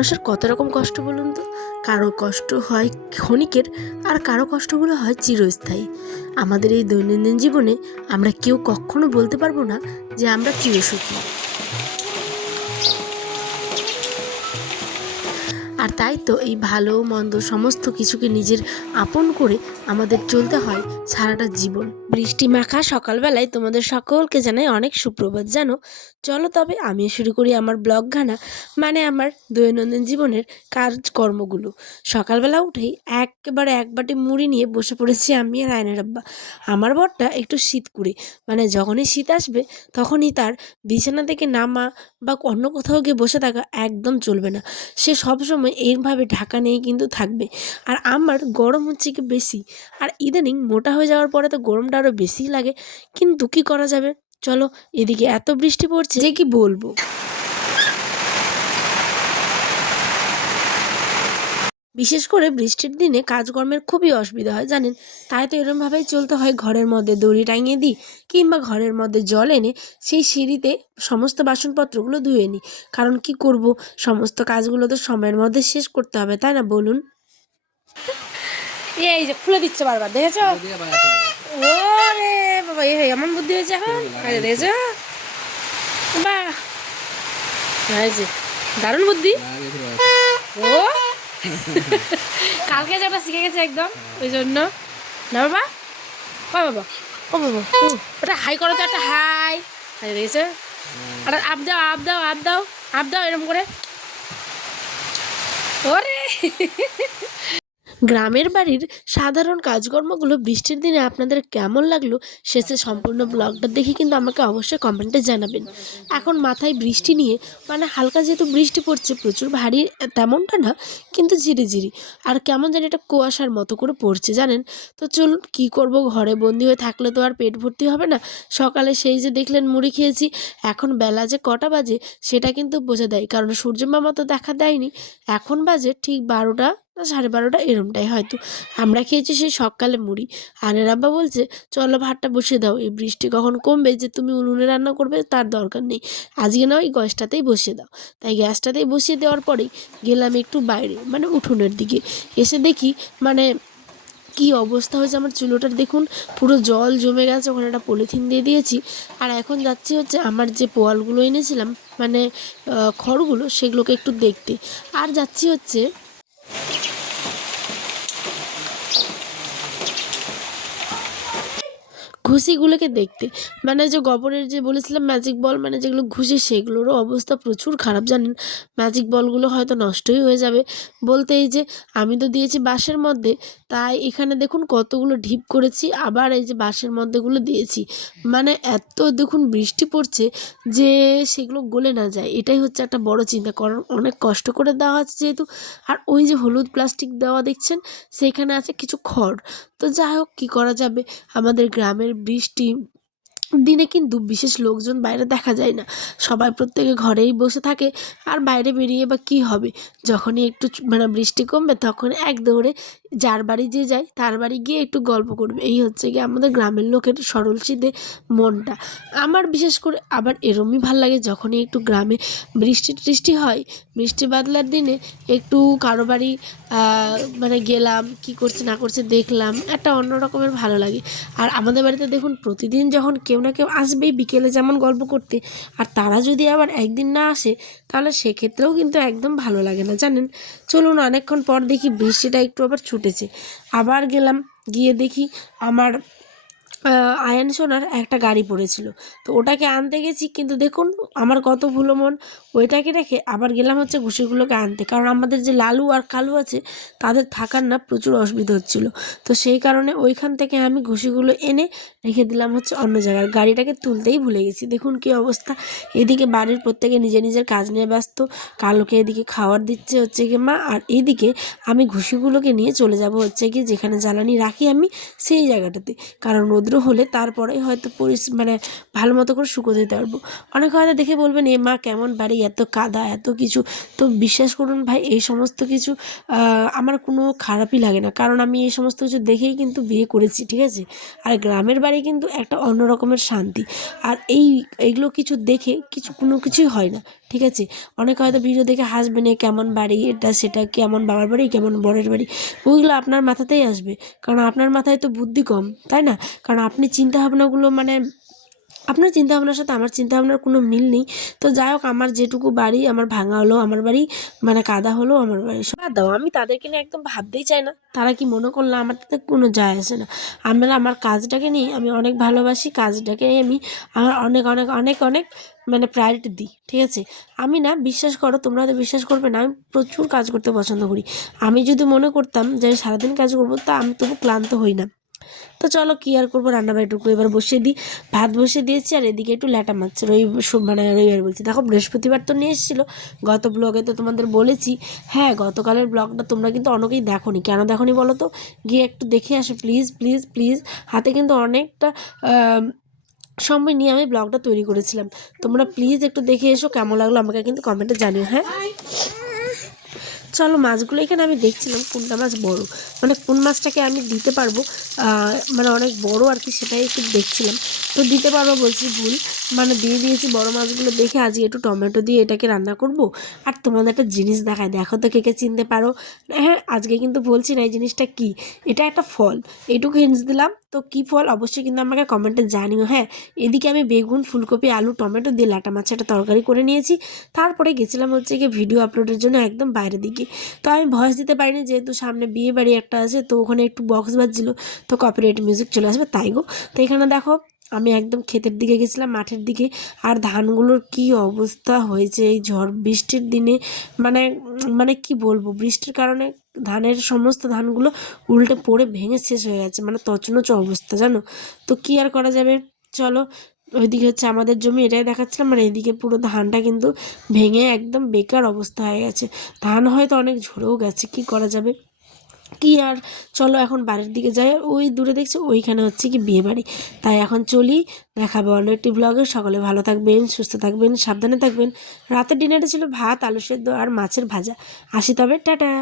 মানুষের কত রকম কষ্ট বলুন তো। কারো কষ্ট হয় ক্ষণিকের, আর কারো কষ্টগুলো হয় চিরস্থায়ী। আমাদের এই দৈনন্দিন জীবনে আমরা কেউ কখনো বলতে পারবো না যে আমরা চিরসুখী। আর তাই তো এই ভালো মন্দ সমস্ত কিছুকে নিজের আপন করে আমাদের চলতে হয় সারাটা জীবন। বৃষ্টি মাখা সকালবেলায় তোমাদের সকলকে জানাই অনেক সুপ্রভাত। জানো, চলো তবে আমিও শুরু করি আমার ব্লগখানা, মানে আমার দৈনন্দিন জীবনের কাজকর্মগুলো। সকালবেলা উঠেই একেবারে এক বাটি মুড়ি নিয়ে বসে পড়েছি আমি আর আয়নের আব্বা। আমার বরটা একটু শীত করে, মানে যখনই শীত আসবে তখনই তার বিছানা থেকে নামা বা অন্য কোথাও গিয়ে বসে থাকা একদম চলবে না। সে সবসময় এইভাবে ঢাকা নিয়ে কিন্তু থাকবে। আর আমার গরম হচ্ছে কি বেশি, আর ইদানিং মোটা হয়ে যাওয়ার পরে তো গরমটা আরও বেশিই লাগে। কিন্তু কি করা যাবে, চলো। এদিকে এত বৃষ্টি পড়ছে যে কি বলবো। বিশেষ করে বৃষ্টির দিনে কাজকর্মের খুবই অসুবিধা হয় জানেন। তাই তো এরমভাবেই চলতে হয়, ঘরের মধ্যে দড়ি টাঙিয়ে দিই, কিংবা ঘরের মধ্যে জল এনে সেই সিঁড়িতে সমস্ত বাসনপত্রগুলো ধুয়ে নিই। কারণ কি করব, সমস্ত কাজগুলো তো সময়ের মধ্যে শেষ করতে হবে, তাই না বলুন। এই যে খুলে দিচ্ছে বারবার, দেখেছো? ওরে বাবা, এমন বুদ্ধি হয়েছে এখন, দেখেছো? বাহ, হয়েছে, দারুণ বুদ্ধি। ও কালকে যেটা শিখে গেছে একদম, ওই জন্য। না বাবা, ও বাবা, ও বাবা, ওটা হাই করো তো, একটা হাই। দেখেছো? আর আপ দাও, আপ দাও, আপ দাও, আপ দাও, এরকম করে। ওরে গ্রামের বাড়ির সাধারণ কাজকর্মগুলো বৃষ্টির দিনে আপনাদের কেমন লাগলো, শেষে সম্পূর্ণ ব্লগটা দেখে কিন্তু আমাকে অবশ্যই কমেন্টে জানাবেন। এখন মাথায় বৃষ্টি নিয়ে, মানে হালকা যেহেতু বৃষ্টি পড়ছে, প্রচুর ভারী তেমনটা না, কিন্তু ঝিরিঝিরি, আর কেমন জানি এটা কুয়াশার মতো করে পড়ছে জানেন। তো চলুন, কী করব, ঘরে বন্দি হয়ে থাকলে তো আর পেট ভর্তি হবে না। সকালে সেই যে দেখলেন মুড়ি খেয়েছি, এখন বেলা যে কটা বাজে সেটা কিন্তু বোঝা দেয়, কারণ সূর্য মামা তো দেখা দেয়নি। এখন বাজে ঠিক 12টা, 12:30 এরমটাই হয়তো। আমরা খেয়েছি সেই সকালে মুড়ি। আনের আব্বা বলছে চলো ভাতটা বসিয়ে দাও, এই বৃষ্টি কখন কমবে যে তুমি উনুনে রান্না করবে তার দরকার নেই, আজকে না ওই গ্যাসটাতেই বসিয়ে দাও। তাই গ্যাসটাতেই বসিয়ে দেওয়ার পরেই গেলাম একটু বাইরে, মানে উঠোনের দিকে। এসে দেখি মানে কি অবস্থা হয়েছে আমার চুলোটার, দেখুন পুরো জল জমে গেছে। ওখানে একটা পলিথিন দিয়ে দিয়েছি। আর এখন যাচ্ছি হচ্ছে আমার যে পোয়ালগুলো এনেছিলাম, মানে খড়গুলো, সেগুলোকে একটু দেখতে। আর যাচ্ছি হচ্ছে ঘুষিগুলোকে দেখতে, মানে যে গোবরের যে বলেছিলাম ম্যাজিক বল, মানে যেগুলো ঘুষি, সেগুলোরও অবস্থা প্রচুর খারাপ জানেন। ম্যাজিক বলগুলো হয়তো নষ্টই হয়ে যাবে। বলতে এই যে আমি তো দিয়েছি বাঁশের মধ্যে, তাই এখানে দেখুন কতগুলো ঢিপ করেছি, আবার এই যে বাঁশের মধ্যেগুলো দিয়েছি। মানে এত দেখুন বৃষ্টি পড়ছে যে সেগুলো গলে না যায়, এটাই হচ্ছে একটা বড় চিন্তা, কারণ অনেক কষ্ট করে দেওয়া আছে যেহেতু। আর ওই যে হলুদ প্লাস্টিক দেওয়া দেখছেন, সেখানে আছে কিছু খড়। তো যাই হোক, কী করা যাবে, আমাদের গ্রামের বৃষ্টি দিনে কিন্তু বিশেষ লোকজন বাইরে দেখা যায় না। সবাই প্রত্যেকে ঘরেই বসে থাকে। আর বাইরে বেরিয়ে বা কী হবে, যখনই একটু মানে বৃষ্টি কমবে তখন এক দৌড়ে যার বাড়ি যে যায় তার বাড়ি গিয়ে একটু গল্প করবে। এই হচ্ছে কি আমাদের গ্রামের লোকের সরল সিধে মনটা। আমার বিশেষ করে আবার এরমই ভাল লাগে যখনই একটু গ্রামে বৃষ্টি টিষ্টি হয়, বৃষ্টি বাদলার দিনে একটু কারো বাড়ি মানে গেলাম, কি করছে না করছে দেখলাম, একটা অন্য রকমের ভালো লাগে। আর আমাদের বাড়িতে দেখুন প্রতিদিন যখন কেউ না কেউ আসবেই বিকেলে যেমন গল্প করতে, আর তারা যদি আবার একদিন না আসে তাহলে সেক্ষেত্রেও কিন্তু একদম ভালো লাগে না জানেন। চলুন, অনেকক্ষণ পর দেখি বৃষ্টিটা একটু আবার ছুটেছে। আবার গেলাম, গিয়ে দেখি আমার আয়ান সোনার একটা গাড়ি পড়েছিল। তো ওটাকে আনতে গেছি, কিন্তু দেখুন আমার কত ভুলো মন, ওইটাকে রেখে আবার গেলাম হচ্ছে ঘুষিগুলোকে আনতে, কারণ আমাদের যে লালু আর কালু আছে তাদের থাকার না প্রচুর অসুবিধা হচ্ছিল। তো সেই কারণে ওইখান থেকে আমি ঘুষিগুলো এনে রেখে দিলাম হচ্ছে অন্য জায়গায়, গাড়িটাকে তুলতেই ভুলে গেছি। দেখুন কী অবস্থা, এদিকে বাড়ির প্রত্যেকে নিজের নিজের কাজ নিয়ে ব্যস্ত, কালুকে এদিকে খাবার দিচ্ছে হচ্ছে কি মা, আর এইদিকে আমি ঘুষিগুলোকে নিয়ে চলে যাব হচ্ছে কি যেখানে জ্বালানি রাখি আমি সেই জায়গাটাতে, কারণ রৌদ্র হলে তারপরে হয়তো মানে ভালো মতো করে শুকোতে দিতে পারবো। অনেকে হয়তো দেখে বলবেন এ মা কেমন বাড়ি, এত কাদা এত কিছু। তো বিশ্বাস করুন ভাই, এই সমস্ত কিছু আমার কোনো খারাপই লাগে না, কারণ আমি এই সমস্ত কিছু দেখেই কিন্তু বিয়ে করেছি, ঠিক আছে। আর গ্রামের বাড়ি কিন্তু একটা অন্য রকমের শান্তি, আর এইগুলো কিছু দেখে কোনো কিছুই হয় না, ঠিক আছে? অনেকে হয়তো ভিডিও দেখে হাসবেন, এ কেমন বাড়ি, এটা সেটা, কেমন বাবার বাড়ি, কেমন বরের বাড়ি, ওইগুলো আপনার মাথাতেই আসবে, কারণ আপনার মাথায় তো বুদ্ধি কম, তাই না? কারণ আপনি চিন্তাভাবনাগুলো মানে আপনার চিন্তাভাবনার সাথে আমার চিন্তাভাবনার কোনো মিল নেই। তো যাই হোক, আমার যেটুকু বাড়ি, আমার ভাঙা হলো আমার বাড়ি, মানে কাদা হলো আমার বাড়ি, বাদ দাও, আমি তাদেরকে নিয়ে একদম ভাবতেই চাই না। তারা কি মনে করলো আমার তাতে কোনো যায় আসে না। আমরা আমার কাজটাকে নিয়ে আমি অনেক ভালোবাসি, কাজটাকে আমি আমার অনেক অনেক অনেক অনেক মানে প্রায়োরিটি দিই, ঠিক আছে? আমি না, বিশ্বাস করো, তোমরা হয়তো বিশ্বাস করবে না, আমি প্রচুর কাজ করতে পছন্দ করি। আমি যদি মনে করতাম যে আমি সারাদিন কাজ করবো, তা আমি তবু ক্লান্ত হই না। তো চলো কি আর করবো, রান্নাবাড়িটুকু এবার বসিয়ে দিই। ভাত বসিয়ে দিয়েছি, আর এদিকে একটু ল্যাটা মারছে, মানে রবিবার বলছি, দেখো বৃহস্পতিবার তো নিয়ে এসেছিলো। গত ব্লগে তো তোমাদের বলেছি। হ্যাঁ, গতকালের ব্লগটা তোমরা কিন্তু অনেকেই দেখোনি, কেন দেখোনি বলো তো? গিয়ে একটু দেখে আসো প্লিজ প্লিজ প্লিজ। হাতে কিন্তু অনেকটা সময় নিয়ে আমি ব্লগটা তৈরি করেছিলাম। তোমরা প্লিজ একটু দেখে এসো, কেমন লাগলো আমাকে কিন্তু কমেন্টে জানিও, হ্যাঁ? চলো, মাছগুলো এখানে আমি দেখছিলাম কোনটা মাছ বড়, মানে কোন মাছটাকে আমি দিতে পারবো, মানে অনেক বড় আর কি, সেটাই একটু দেখছিলাম। তো দিতে পারবো বলছি ভুল, মানে দিয়ে দিয়েছি বড় মাছগুলো দেখে। আজকে একটু টমেটো দিয়ে এটাকে রান্না করব। আর তোমাদের একটা জিনিস দেখায়, দেখো তো কে কে চিনতে পারো। হ্যাঁ, আজকে কিন্তু বলছি না এই জিনিসটা কি। এটা একটা ফল, এইটুকু হিন্টস দিলাম। তো কী ফল অবশ্যই কিন্তু আমাকে কমেন্টে জানিও, হ্যাঁ? এদিকে আমি বেগুন, ফুলকপি, আলু, টমেটো দিয়ে লাটা মাছের একটা তরকারি করে নিয়েছি। তারপরে গেছিলাম হচ্ছে গিয়ে ভিডিও আপলোডের জন্য একদম বাইরের দিকে। তো আমি ভয়েস দিতে পারিনি, যেহেতু সামনে বিয়ে বাড়ি একটা আছে, তো ওখানে একটু বক্স বাজছিলো, তো কপিরাইট মিউজিক চলে আসবে, তাই গো। তো এখানে দেখো, আমি একদম ক্ষেতের দিকে গেছিলাম, মাঠের দিকে। আর ধানগুলোর কি অবস্থা হয়েছে এই ঝড় বৃষ্টির দিনে, মানে মানে কি বলবো, বৃষ্টির কারণে ধানের সমস্ত ধানগুলো উল্টে পড়ে ভেঙে শেষ হয়ে গেছে, মানে তছনছ অবস্থা, জানো? তো কি আর করা যাবে, চলো। ওইদিকে হচ্ছে আমাদের জমি, এটাই দেখাচ্ছিলাম, মানে এদিকে পুরো ধানটা কিন্তু ভেঙে একদম বেকার অবস্থা হয়ে গেছে। ধান হয়তো অনেক ঝরেও গেছে, কি করা যাবে। কি আর, চলো এখন বাড়ির দিকে যাই। ওই দূরে দেখছি ওইখানে হচ্ছে কি বিয়ে বাড়ি। তাই এখন চলি, দেখাবো অন্য একটি ব্লগে। সকলে ভালো থাকবেন, সুস্থ থাকবেন, সাবধানে থাকবেন। রাতের ডিনারে ছিল ভাত, আলু সেদ্ধ আর মাছের ভাজা। আসি তবে, টাটা।